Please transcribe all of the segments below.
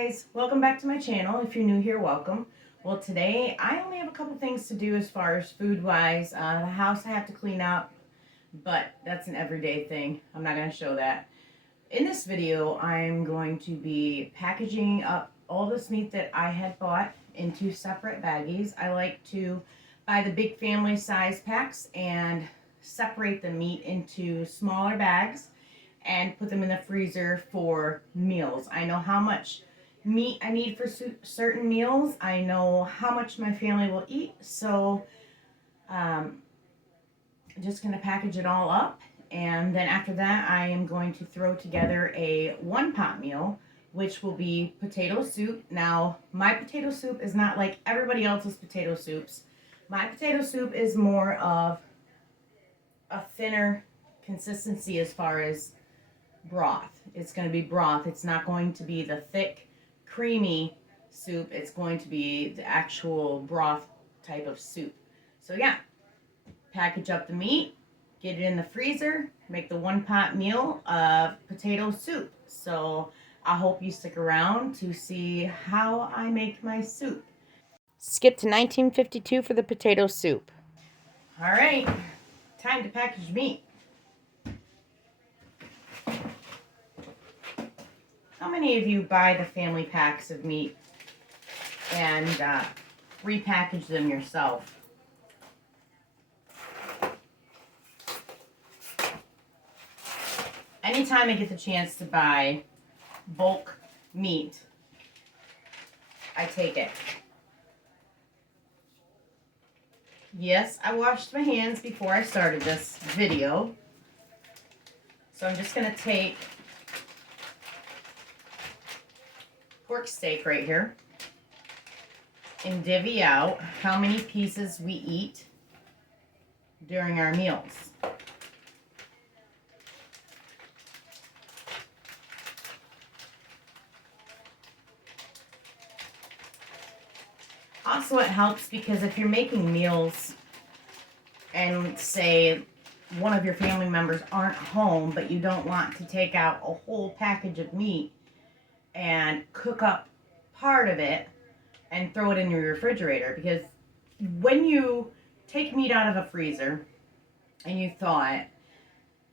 guys, welcome back to my channel. If you're new here, welcome. Well, today I only have a couple things to do as far as food wise. The house I have to clean up, but that's an everyday thing. I'm not going to show that. In this video, I'm going to be packaging up all this meat that I had bought into separate baggies. I like to buy the big family size packs and separate the meat into smaller bags and put them in the freezer for meals. I know how much meat I need for certain meals. I know how much my family will eat, so I'm just going to package it all up, and then after that I am going to throw together a one-pot meal, which will be potato soup. Now, my potato soup is not like everybody else's potato soups. My potato soup is more of a thinner consistency as far as broth. It's going to be broth. It's not going to be the thick, creamy soup. It's going to be the actual broth type of soup. So yeah, package up the meat, get it in the freezer, make the one-pot meal of potato soup. So I hope you stick around to see how I make my soup. Skip to 1952 for the potato soup. All right, time to package meat. How many of you buy the family packs of meat and repackage them yourself? Anytime I get the chance to buy bulk meat, I take it. Yes, I washed my hands before I started this video. So I'm just going to take pork steak right here and divvy out how many pieces we eat during our meals. Also, it helps because if you're making meals and say one of your family members aren't home, but you don't want to take out a whole package of meat and cook up part of it and throw it in your refrigerator, because when you take meat out of a freezer and you thaw it,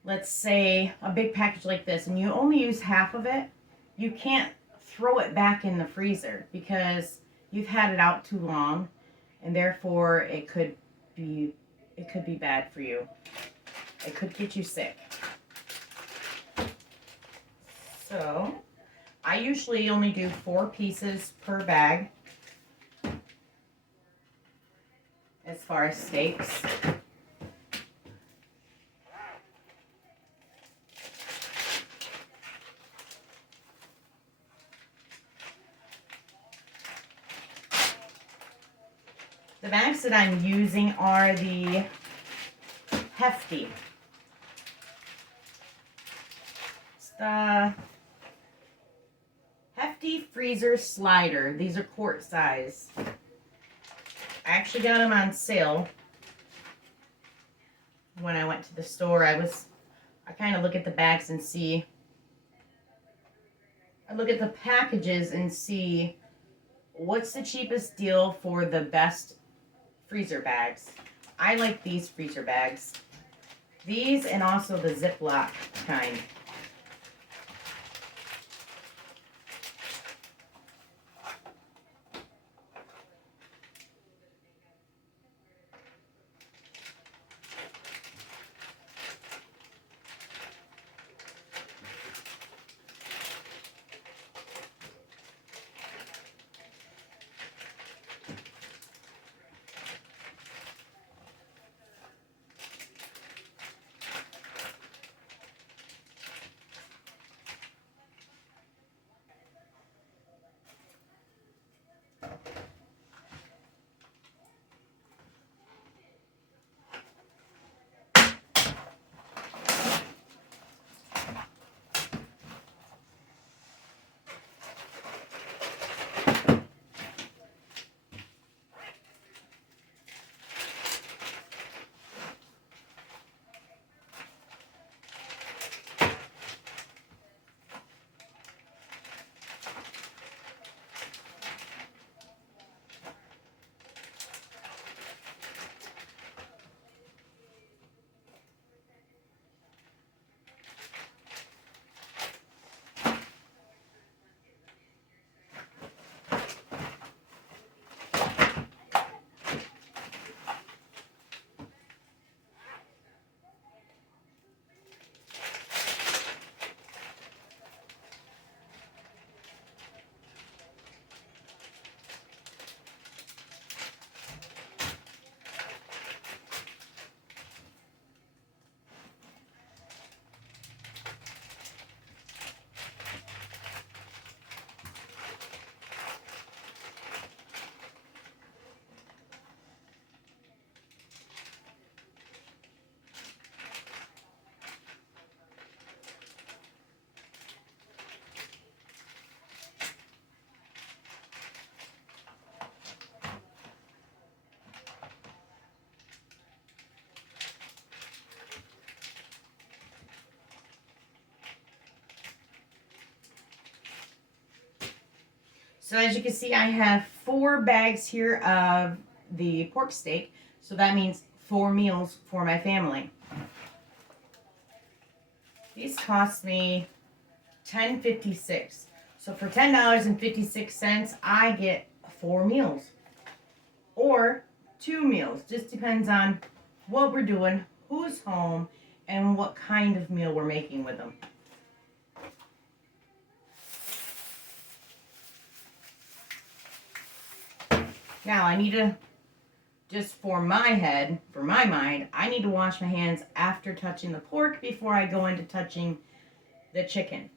let's say a big package like this, and you only use half of it, you can't throw it back in the freezer because you've had it out too long, and therefore it could be bad for you. It could get you sick. So I usually only do 4 pieces per bag as far as steaks. The bags that I'm using are the Hefty. It's the Hefty Freezer Slider. These are quart size. I actually got them on sale when I went to the store. I kind of look at the bags and see. I look at the packages and see what's the cheapest deal for the best freezer bags. I like these freezer bags. These and also the Ziploc kind. So as you can see, I have 4 bags here of the pork steak. So that means 4 meals for my family. These cost me $10.56. So for $10.56, I get 4 meals. Or 2 meals. Just depends on what we're doing, who's home, and what kind of meal we're making with them. Now I need to, just for my head, for my mind, I need to wash my hands after touching the pork before I go into touching the chicken.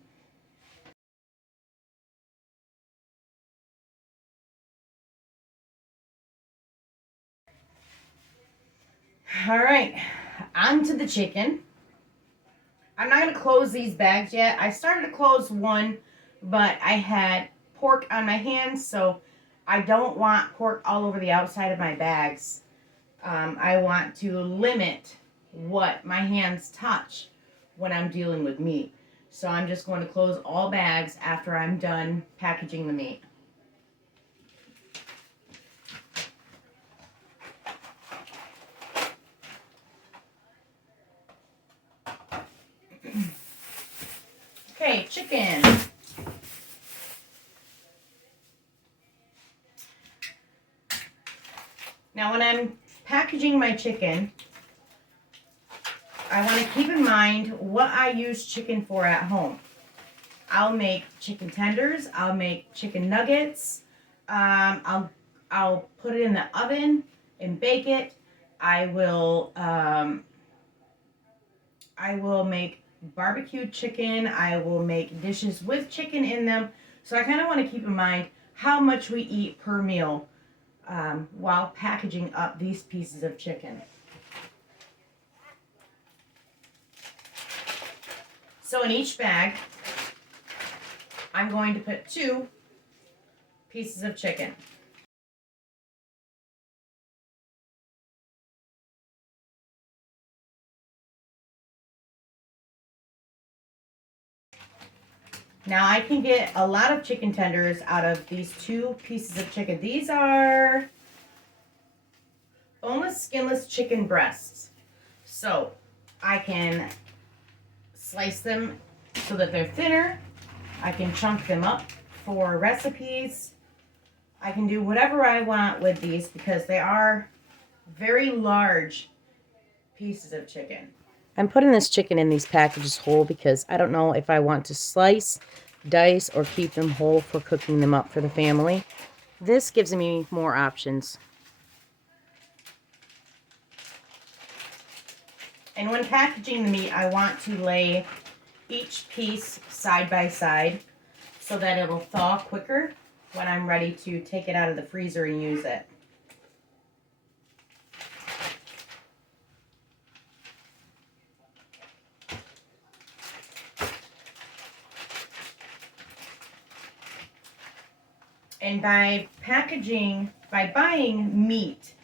All right, on to the chicken. I'm not going to close these bags yet. I started to close one, but I had pork on my hands, so I don't want pork all over the outside of my bags. I want to limit what my hands touch when I'm dealing with meat. So I'm just going to close all bags after I'm done packaging the meat. Okay, chicken. Now when I'm packaging my chicken, I want to keep in mind what I use chicken for at home. I'll make chicken tenders. I'll make chicken nuggets. I'll put it in the oven and bake it. I will make barbecued chicken. I will make dishes with chicken in them. So I kind of want to keep in mind how much we eat per meal while packaging up these pieces of chicken. So in each bag, I'm going to put 2 pieces of chicken. Now I can get a lot of chicken tenders out of these 2 pieces of chicken. These are boneless, skinless chicken breasts. So I can slice them so that they're thinner. I can chunk them up for recipes. I can do whatever I want with these because they are very large pieces of chicken. I'm putting this chicken in these packages whole because I don't know if I want to slice, dice, or keep them whole for cooking them up for the family. This gives me more options. And when packaging the meat, I want to lay each piece side by side so that it'll thaw quicker when I'm ready to take it out of the freezer and use it. And by buying meat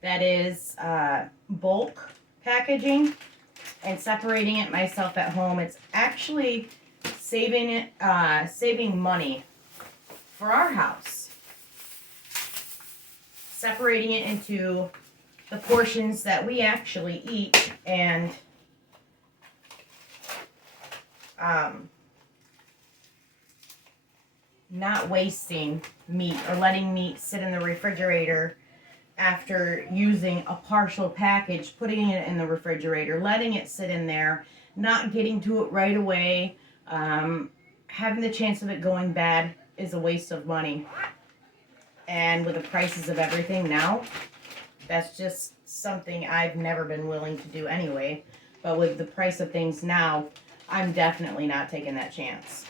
that is bulk packaging and separating it myself at home, it's actually saving money for our house. Separating it into the portions that we actually eat and not wasting meat or letting meat sit in the refrigerator after using a partial package, putting it in the refrigerator, letting it sit in there, not getting to it right away, having the chance of it going bad is a waste of money. And with the prices of everything now, that's just something I've never been willing to do anyway. But with the price of things now, I'm definitely not taking that chance.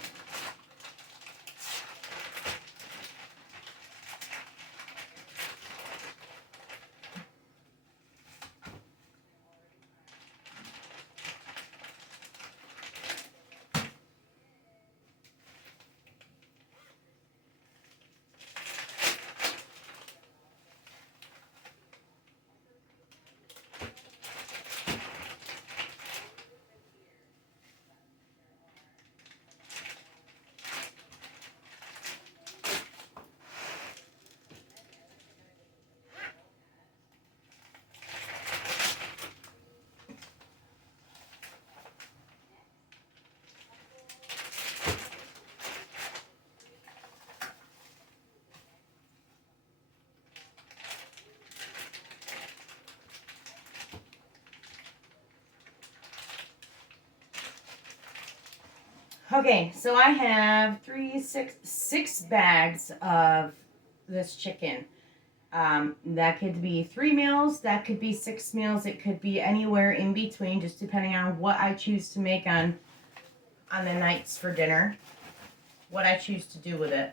Okay, so I have six bags of this chicken. That could be 3 meals, that could be 6 meals, it could be anywhere in between, just depending on what I choose to make on the nights for dinner, what I choose to do with it.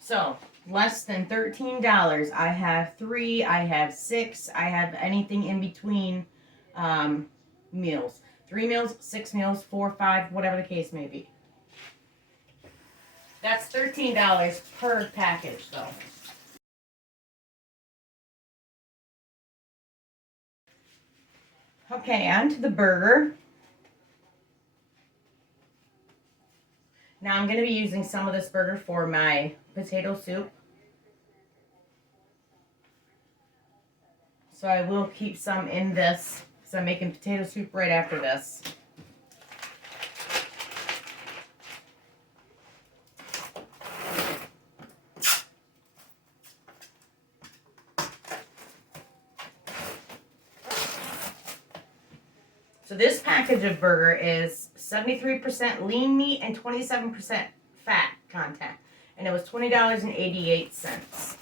So, less than $13. I have 3, I have 6, I have anything in between meals. 3 meals, 6 meals, 4, 5, whatever the case may be. That's $13 per package, though. Okay, on to the burger. Now I'm going to be using some of this burger for my potato soup. So I will keep some in this because I'm making potato soup right after this. So this package of burger is 73% lean meat and 27% fat content. And it was $20.88.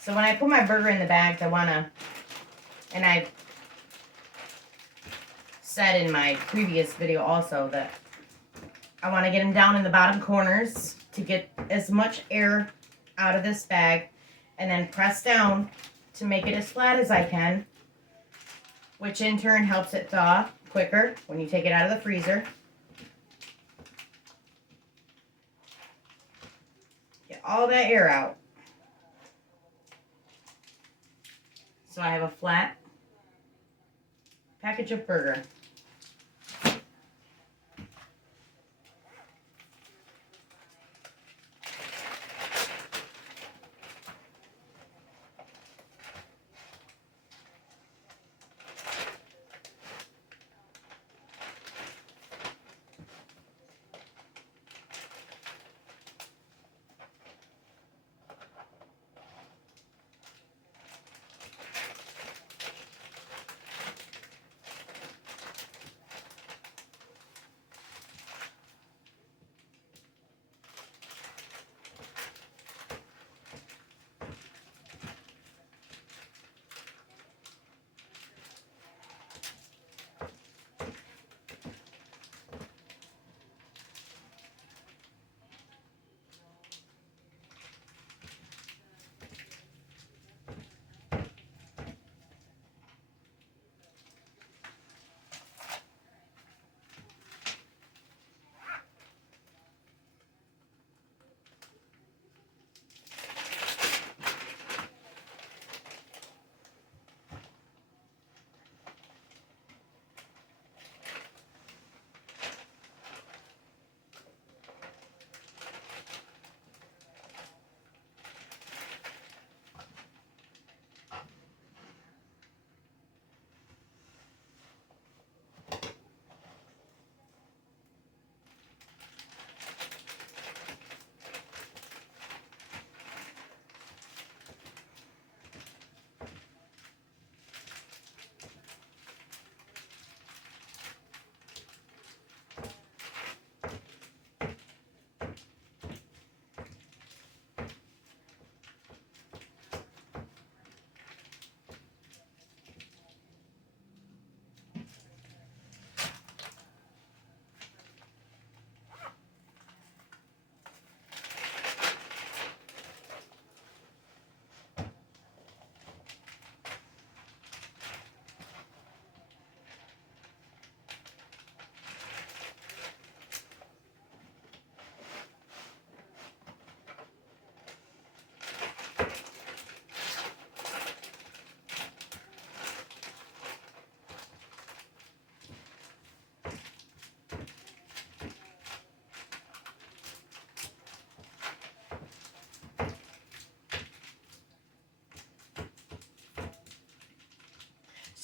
So when I put my burger in the bags, I want to, and I said in my previous video also that I want to get them down in the bottom corners to get as much air out of this bag, and then press down to make it as flat as I can, which in turn helps it thaw quicker when you take it out of the freezer. Get all that air out. So I have a flat package of burger.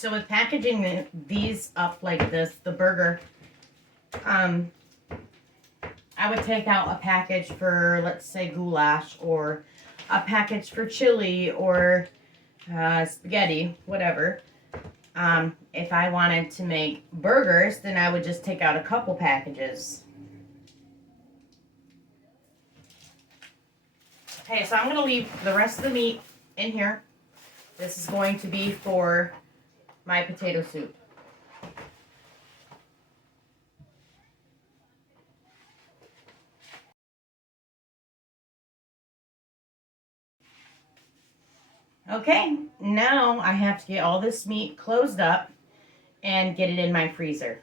So with packaging these up like this, the burger, I would take out a package for, let's say, goulash, or a package for chili, or spaghetti, whatever. If I wanted to make burgers, then I would just take out a couple packages. Okay, so I'm going to leave the rest of the meat in here. This is going to be for my potato soup. Okay, now I have to get all this meat closed up and get it in my freezer.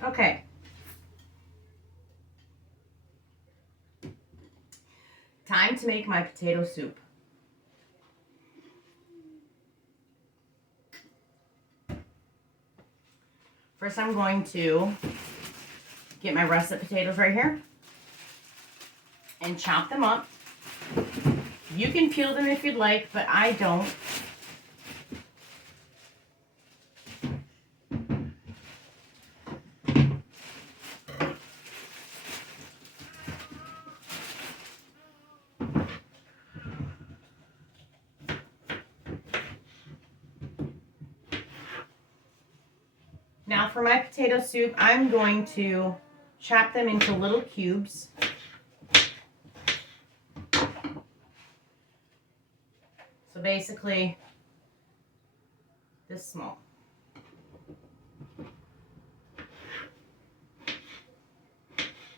Okay. Time to make my potato soup. First, I'm going to get my russet potatoes right here and chop them up. You can peel them if you'd like, but I don't. Now for my potato soup, I'm going to chop them into little cubes. So basically, this small.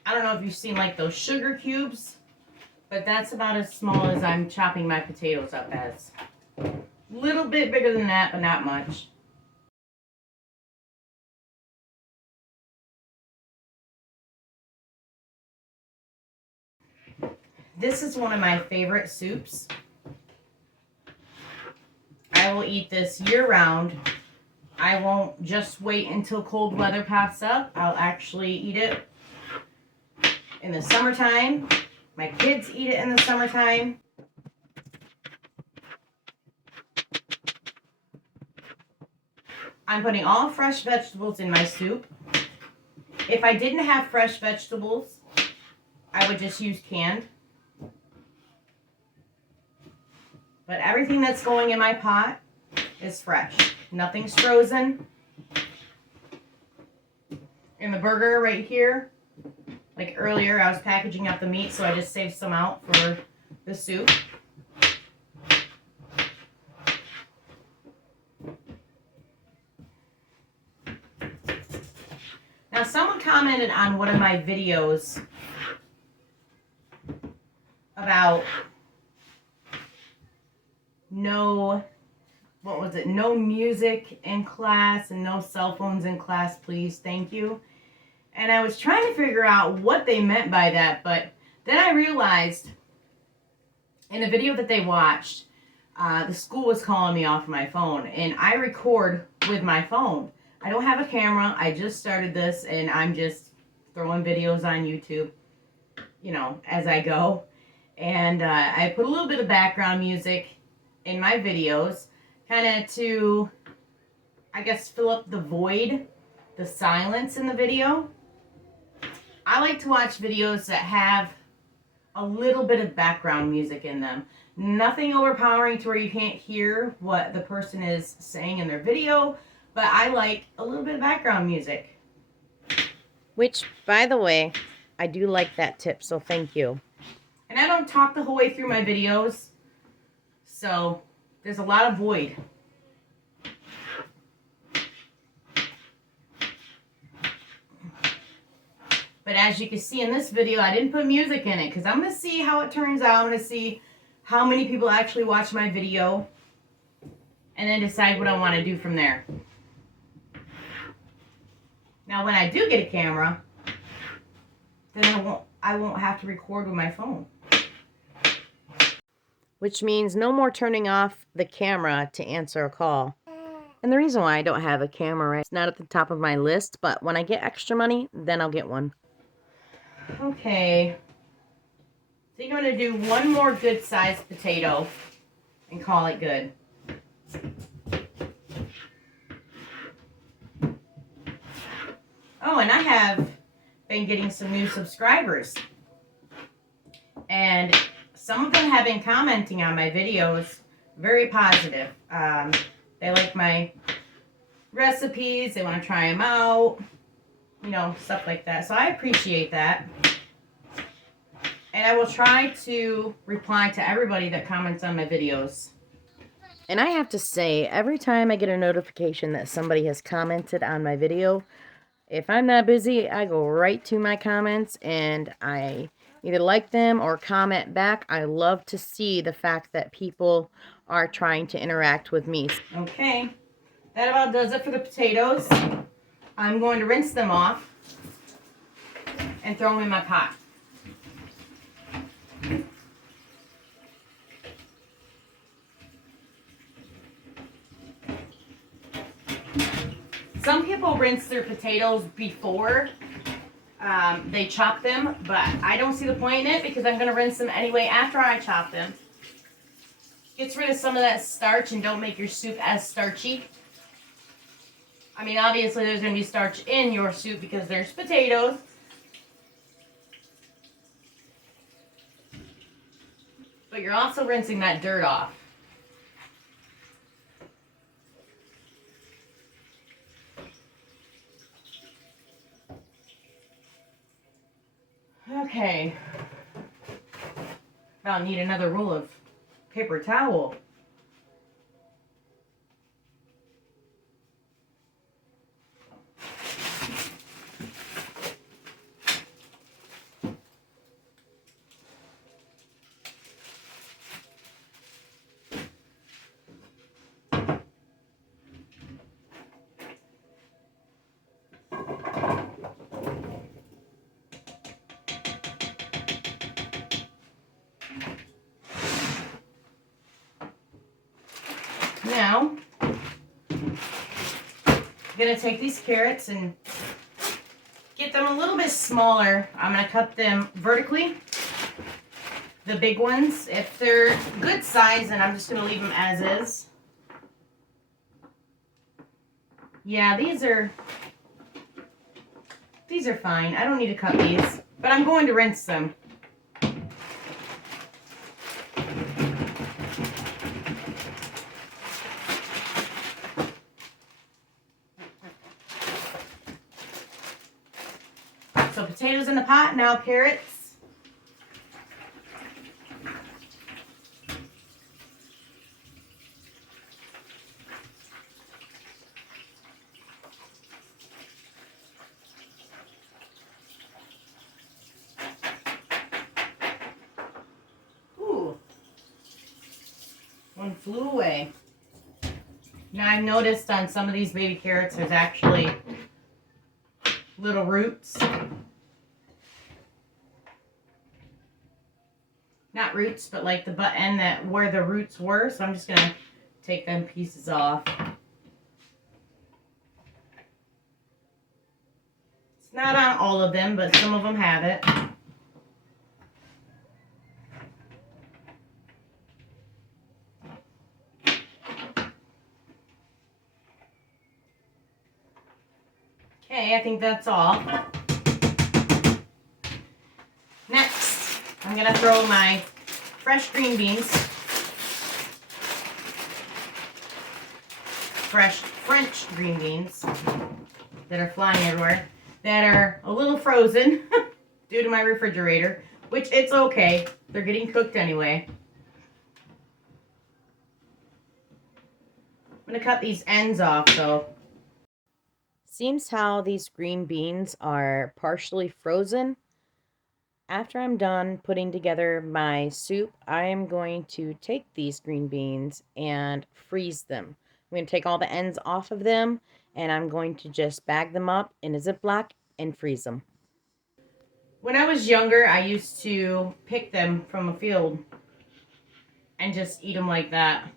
I don't know if you've seen like those sugar cubes, but that's about as small as I'm chopping my potatoes up as. A little bit bigger than that, but not much. This is one of my favorite soups. I will eat this year-round. I won't just wait until cold weather pops up. I'll actually eat it in the summertime. My kids eat it in the summertime. I'm putting all fresh vegetables in my soup. If I didn't have fresh vegetables, I would just use canned. But everything that's going in my pot is fresh. Nothing's frozen. In the burger right here, like earlier, I was packaging up the meat, so I just saved some out for the soup. Now, someone commented on one of my videos about no music in class and no cell phones in class, please, thank you. And I was trying to figure out what they meant by that, but then I realized in the video that they watched, the school was calling me off my phone, and I record with my phone. I don't have a camera. I just started this, and I'm just throwing videos on YouTube, you know, as I go. And I put a little bit of background music in my videos, kind of to, I guess, fill up the void, the silence in the video. I like to watch videos that have a little bit of background music in them. Nothing overpowering to where you can't hear what the person is saying in their video, but I like a little bit of background music. Which, by the way, I do like that tip, so thank you. And I don't talk the whole way through my videos, so there's a lot of void. But as you can see in this video, I didn't put music in it because I'm going to see how it turns out. I'm going to see how many people actually watch my video and then decide what I want to do from there. Now, when I do get a camera, then I won't have to record with my phone. which means no more turning off the camera to answer a call. And the reason why I don't have a camera, it's not at the top of my list, but when I get extra money, then I'll get one. Okay. I think I'm going to do one more good-sized potato and call it good. Oh, and I have been getting some new subscribers. And some of them have been commenting on my videos, very positive. They like my recipes, they want to try them out, you know, stuff like that. So I appreciate that. And I will try to reply to everybody that comments on my videos. And I have to say, every time I get a notification that somebody has commented on my video, if I'm not busy, I go right to my comments and I either like them or comment back. I love to see the fact that people are trying to interact with me. Okay, that about does it for the potatoes. I'm going to rinse them off and throw them in my pot. Some people rinse their potatoes before they chop them, but I don't see the point in it because I'm going to rinse them anyway after I chop them. Gets rid of some of that starch and don't make your soup as starchy. I mean, obviously there's going to be starch in your soup because there's potatoes. But you're also rinsing that dirt off. Okay. I'll need another roll of paper towel. Now, I'm going to take these carrots and get them a little bit smaller. I'm going to cut them vertically, the big ones. If they're good size, then I'm just going to leave them as is. Yeah, these are fine. I don't need to cut these, but I'm going to rinse them. So potatoes in the pot, now carrots. Ooh, one flew away. Now I've noticed on some of these baby carrots there's actually little roots. Not roots, but like the butt end that where the roots were. So I'm just gonna take them pieces off. It's not on all of them, but some of them have it. Okay, I think that's all. Next, I'm gonna throw my fresh green beans, fresh French green beans that are flying everywhere, that are a little frozen due to my refrigerator, which it's okay. They're getting cooked anyway. I'm gonna cut these ends off though. Seems how these green beans are partially frozen. After I'm done putting together my soup, I am going to take these green beans and freeze them. I'm going to take all the ends off of them and I'm going to just bag them up in a Ziploc and freeze them. When I was younger, I used to pick them from a field and just eat them like that.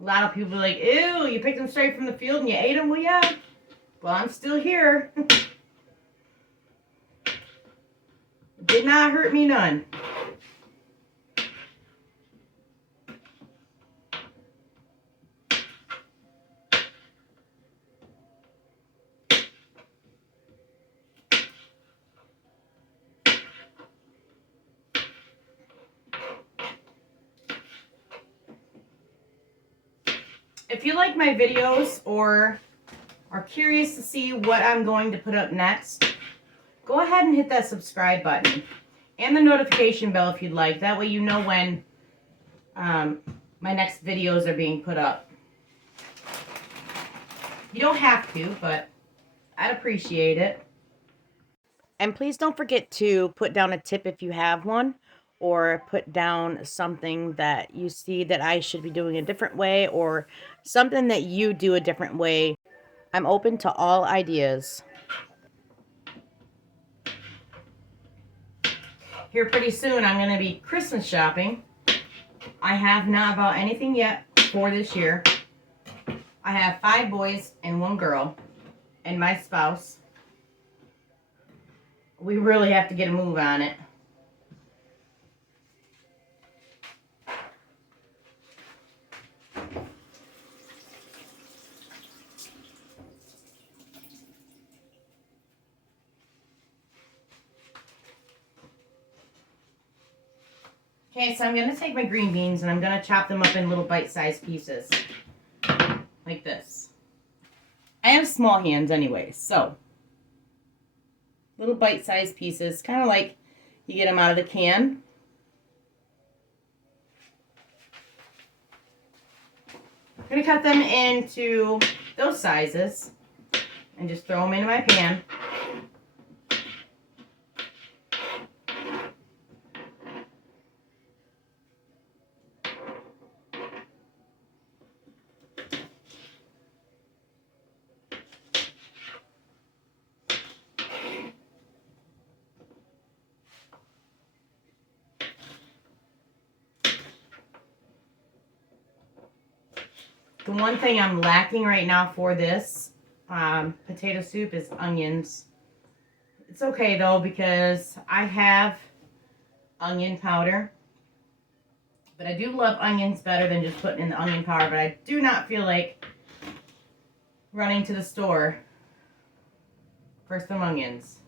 A lot of people are like, ew, you picked them straight from the field and you ate them? Well, yeah. Well, I'm still here. Did not hurt me none. If you like my videos or are curious to see what I'm going to put up next, go ahead and hit that subscribe button and the notification bell if you'd like. That way you know when my next videos are being put up. You don't have to, but I'd appreciate it. And please don't forget to put down a tip if you have one, or put down something that you see that I should be doing a different way, or something that you do a different way. I'm open to all ideas. Here pretty soon I'm going to be Christmas shopping. I have not bought anything yet for this year. I have 5 boys and 1 girl and my spouse. We really have to get a move on it. Okay, so I'm going to take my green beans and I'm going to chop them up in little bite-sized pieces. Like this. I have small hands anyway, so little bite-sized pieces, kind of like you get them out of the can. I'm going to cut them into those sizes and just throw them into my pan. The one thing I'm lacking right now for this potato soup is onions. It's okay though because I have onion powder. But I do love onions better than just putting in the onion powder. But I do not feel like running to the store for some onions.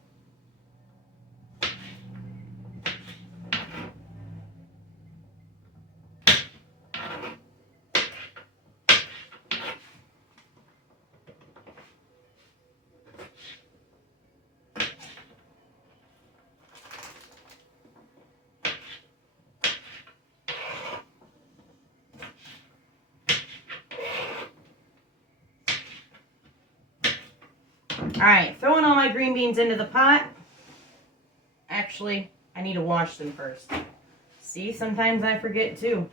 Alright, throwing all my green beans into the pot. Actually, I need to wash them first. See, sometimes I forget too.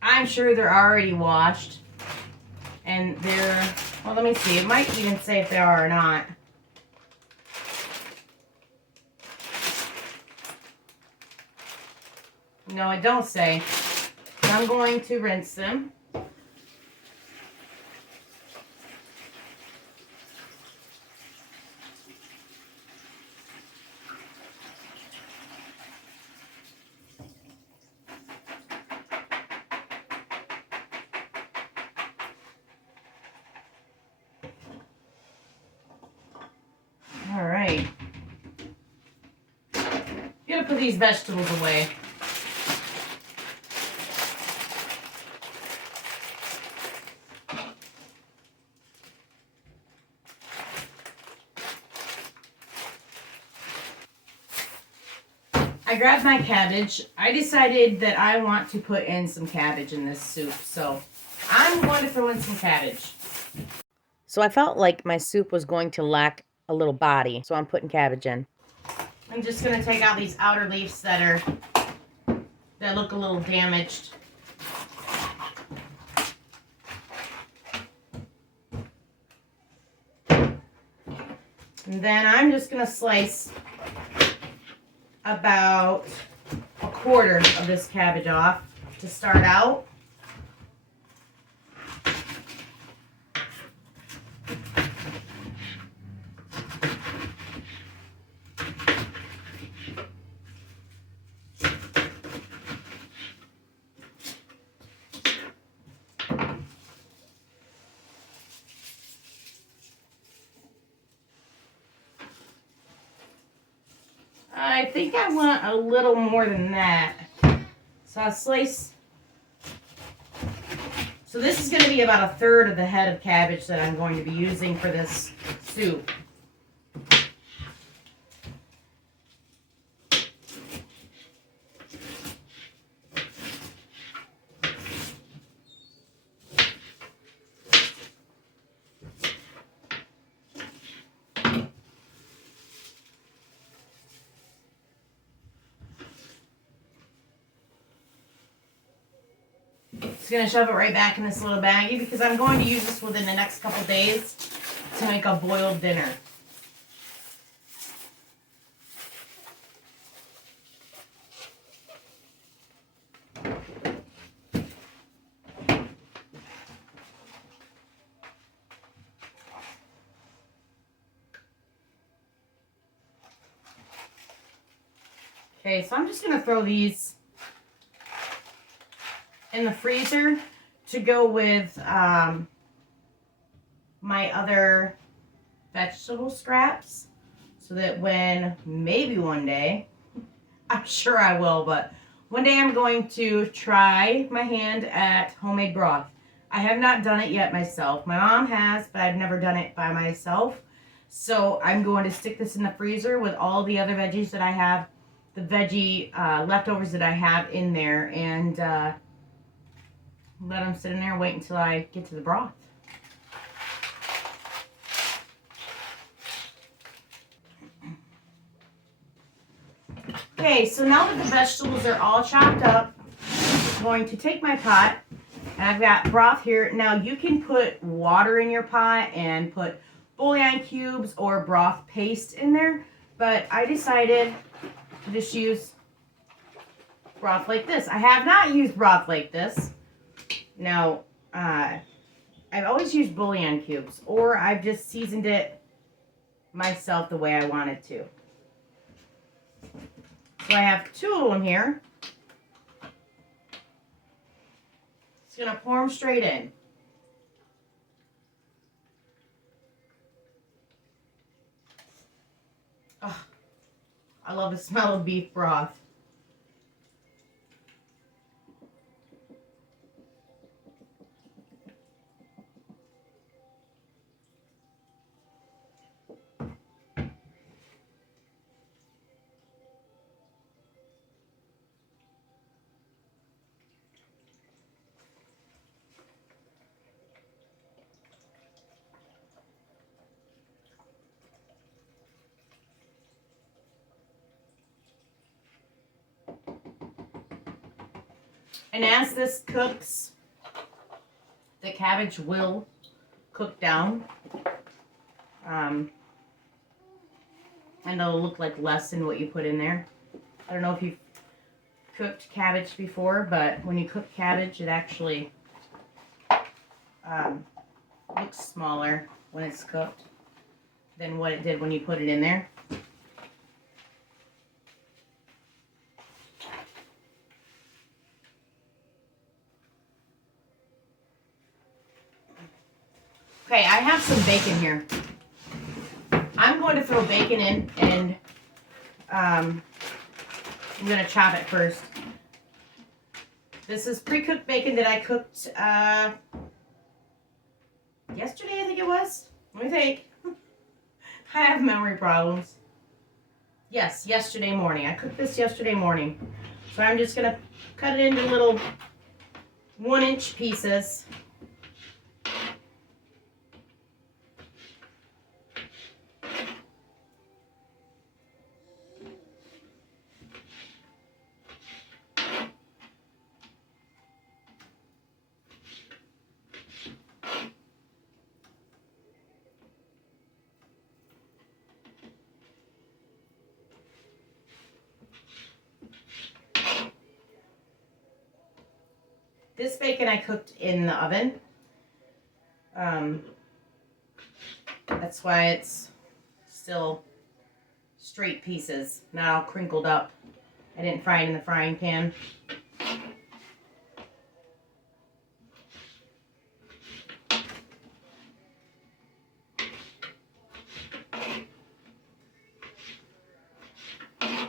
I'm sure they're already washed. And they're, well, let me see. It might even say if they are or not. No, it don't say. I'm going to rinse them. All right. Gonna put these vegetables away. I grabbed my cabbage. I decided that I want to put in some cabbage in this soup, so I'm going to throw in some cabbage. So I felt like my soup was going to lack a little body, so I'm putting cabbage in. I'm just going to take out these outer leaves that look a little damaged. And then I'm just going to slice about a quarter of this cabbage off to start out. I think I want a little more than that. So I'll slice. So this is going to be about a third of the head of cabbage that I'm going to be using for this soup. Just going to shove it right back in this little baggie because I'm going to use this within the next couple days to make a boiled dinner. Okay, so I'm just going to throw these in the freezer to go with my other vegetable scraps so that when maybe one day, I'm sure I will, but one day I'm going to try my hand at homemade broth. I have not done it yet myself. My mom has, but I've never done it by myself. So I'm going to stick this in the freezer with all the other veggies that I have, the veggie leftovers that I have in there, and let them sit in there and wait until I get to the broth. Okay, so now that the vegetables are all chopped up, I'm going to take my pot, and I've got broth here. Now you can put water in your pot and put bouillon cubes or broth paste in there, but I decided to just use broth like this. I have not used broth like this. Now, I've always used bouillon cubes, or I've just seasoned it myself the way I wanted to. So I have 2 of them here. Just going to pour them straight in. Oh, I love the smell of beef broth. And as this cooks, the cabbage will cook down. And it'll look like less than what you put in there. I don't know if you've cooked cabbage before, but when you cook cabbage, it actually looks smaller when it's cooked than what it did when you put it in there. Okay, I have some bacon here. I'm going to throw bacon in, and I'm going to chop it first. This is pre-cooked bacon that I cooked yesterday, I think it was. Let me think. I have memory problems. Yes, yesterday morning. I cooked this yesterday morning. So I'm just going to cut it into little 1-inch pieces. This bacon I cooked in the oven. That's why it's still straight pieces, not all crinkled up. I didn't fry it in the frying pan.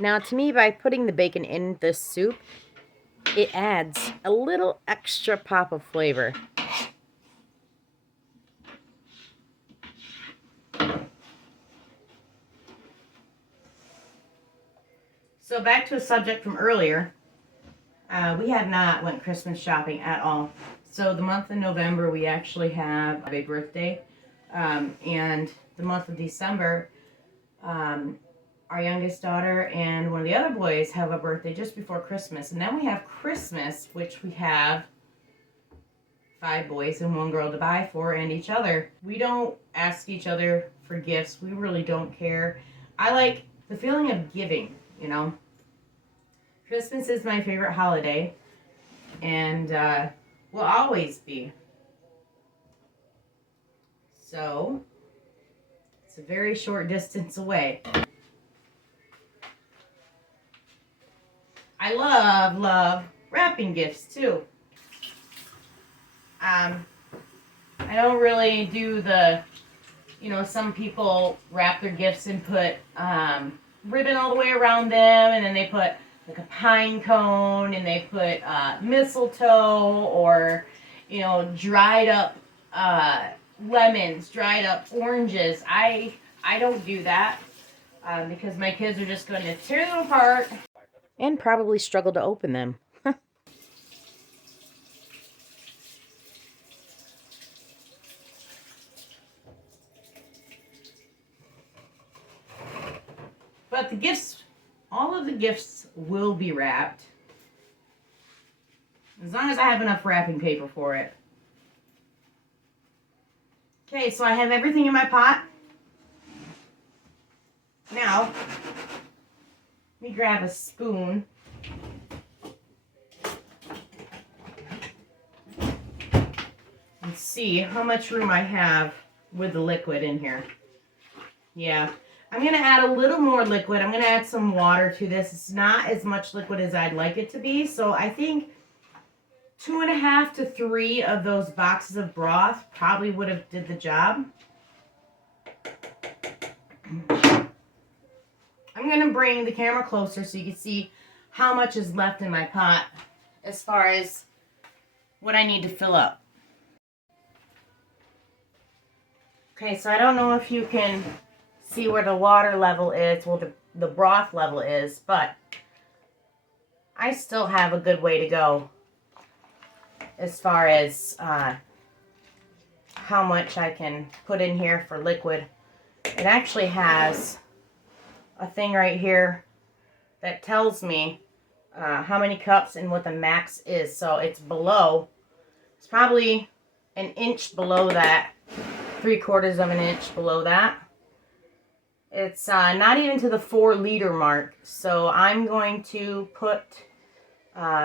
Now, to me, by putting the bacon in this soup, it adds a little extra pop of flavor. So back to a subject from earlier. We have not went Christmas shopping at all. So the month of November, we actually have a birthday. And the month of December, our youngest daughter and one of the other boys have a birthday just before Christmas. And then we have Christmas, which we have 5 boys and 1 girl to buy for and each other. We don't ask each other for gifts. We really don't care. I like the feeling of giving, you know. Christmas is my favorite holiday and will always be. So, it's a very short distance away. I love wrapping gifts too. I don't really do the, you know, some people wrap their gifts and put ribbon all the way around them, and then they put like a pine cone, and they put mistletoe, or, you know, dried up lemons, dried up oranges. I don't do that because my kids are just going to tear them apart and probably struggle to open them. But the gifts, all of the gifts will be wrapped. As long as I have enough wrapping paper for it. Okay, so I have everything in my pot. Now, let me grab a spoon. And see how much room I have with the liquid in here. Yeah. I'm going to add a little more liquid. I'm going to add some water to this. It's not as much liquid as I'd like it to be. So I think 2.5 to 3 of those boxes of broth probably would have did the job. I'm going to bring the camera closer so you can see how much is left in my pot as far as what I need to fill up. Okay, so I don't know if you can see where the water level is, well, the broth level is, but I still have a good way to go as far as how much I can put in here for liquid. It actually has a thing right here that tells me how many cups and what the max is. So it's below, it's probably an inch below that, 3/4 of an inch below that. It's not even to the 4-liter mark, so I'm going to put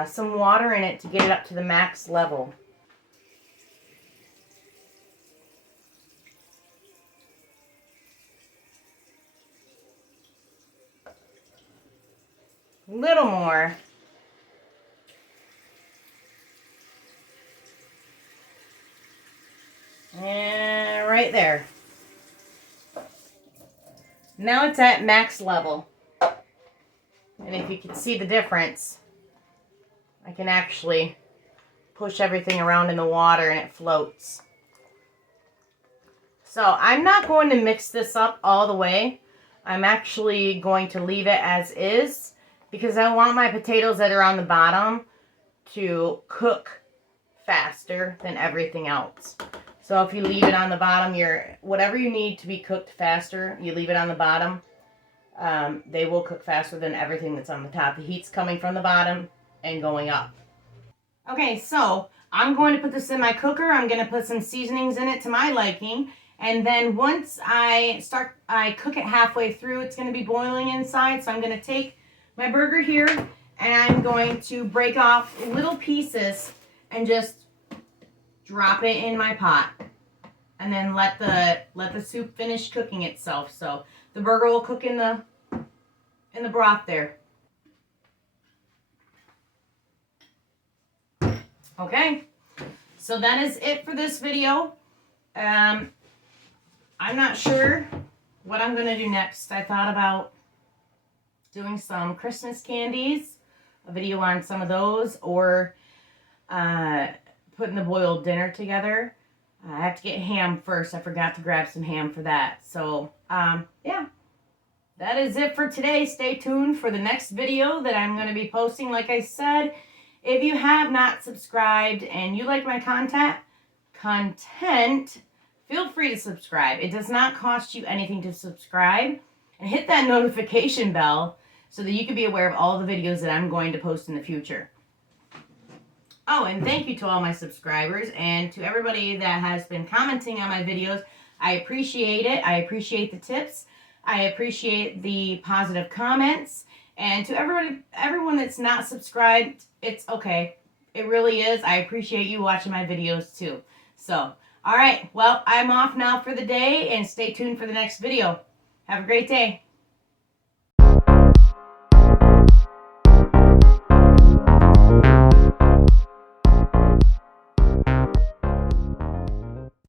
some water in it to get it up to the max level. A little more. And right there. Now it's at max level. And if you can see the difference, I can actually push everything around in the water and it floats. So I'm not going to mix this up all the way. I'm actually going to leave it as is because I want my potatoes that are on the bottom to cook faster than everything else. So if you leave it on the bottom, whatever you need to be cooked faster, you leave it on the bottom, they will cook faster than everything that's on the top. The heat's coming from the bottom and going up. Okay, so I'm going to put this in my cooker. I'm going to put some seasonings in it to my liking. And then once I cook it halfway through, it's going to be boiling inside. So I'm going to take my burger here and I'm going to break off little pieces and just drop it in my pot. And then let the soup finish cooking itself. So the burger will cook in the broth there. Okay, so that is it for this video. I'm not sure what I'm gonna do next. I thought about doing some Christmas candies, a video on some of those, or putting the boiled dinner together. I have to get ham first. I forgot to grab some ham for that. So, yeah. That is it for today. Stay tuned for the next video that I'm going to be posting. Like I said, if you have not subscribed and you like my content, feel free to subscribe. It does not cost you anything to subscribe. And hit that notification bell so that you can be aware of all the videos that I'm going to post in the future. Oh, and thank you to all my subscribers and to everybody that has been commenting on my videos. I appreciate it. I appreciate the tips. I appreciate the positive comments. And to everyone that's not subscribed, it's okay. It really is. I appreciate you watching my videos too. So, all right. Well, I'm off now for the day, and stay tuned for the next video. Have a great day.